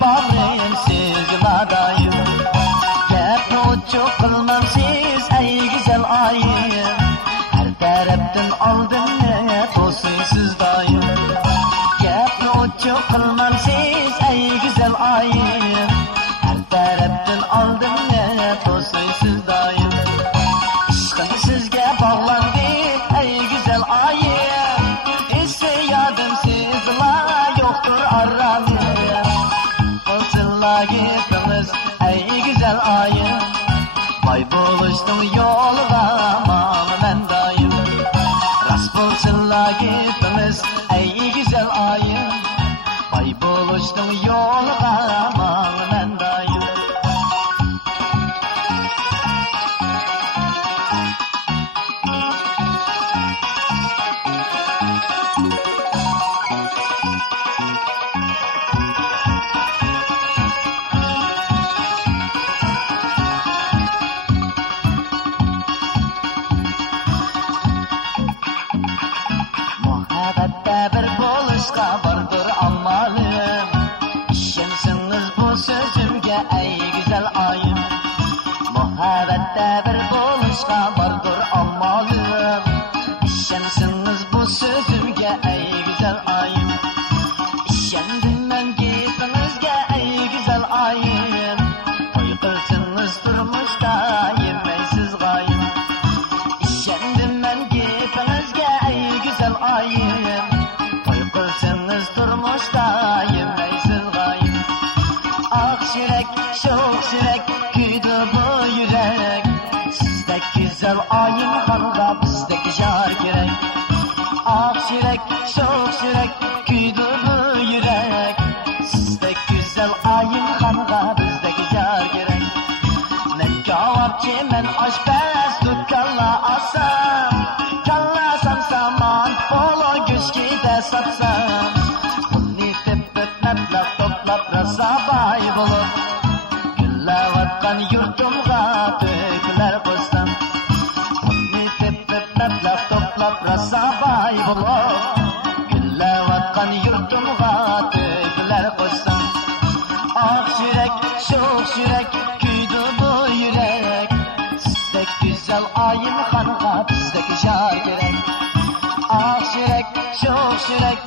bağlıyım sizle dayım. Gepni uçuk kılmam siz ey güzel ayım. Her taraftan aldım ne olsun siz dayım. Gepni uçuk kılmam siz ey güzel ayım. Her taraftan aldım ne olsun siz dayım. İşkım sizge bağlandı ey güzel ayım. İstiyadım sizle yoktur aramda. Olsunla gittiniz ey güzel ayım. Vay buluştum yolga aman ben dayım. Rast bulsunla gittiniz ey güzel ayım. Vay buluştum yolga aman ben dayım. Muhabbette bir buluşka vardır amalım. İşimsiniz bu sözümge ey güzel ayım. Muhabbette bir buluşka vardır amalım. İşimsiniz bu sözümge ey güzel ayım. İşendim ben gittinizge ey güzel ayım. Toy kılsınız durmuşta yemeysiz gayım. İşendim ben gittinizge ey güzel ayım. Toy kılsınız durmuşta yemeysiz gayım. Akşirek, şok şirek, küydü bu yürek. Sizdek güzel ayım kanka bizdeki jar gerek. Akşirek, şok şirek, küydü bu yürek. Sizdek güzel ayım kanka bizdeki jar gerek. Men kavapçı men aşpez tut kalla asam. Kalla samsaman polo güçki de satsam. Bunu tepet meblak toplap rasa bay bulup. Güllavatkan yurtumga töküler kostam. Bunu tepet meblak toplap rasa bay bulup. Güllavatkan yurtumga töküler kostam. Ak yürek, şok yürek, küydü bu yürek. Sizdek güzel ayım kanka bizdeki jar gerek. Ak yürek, şok yürek,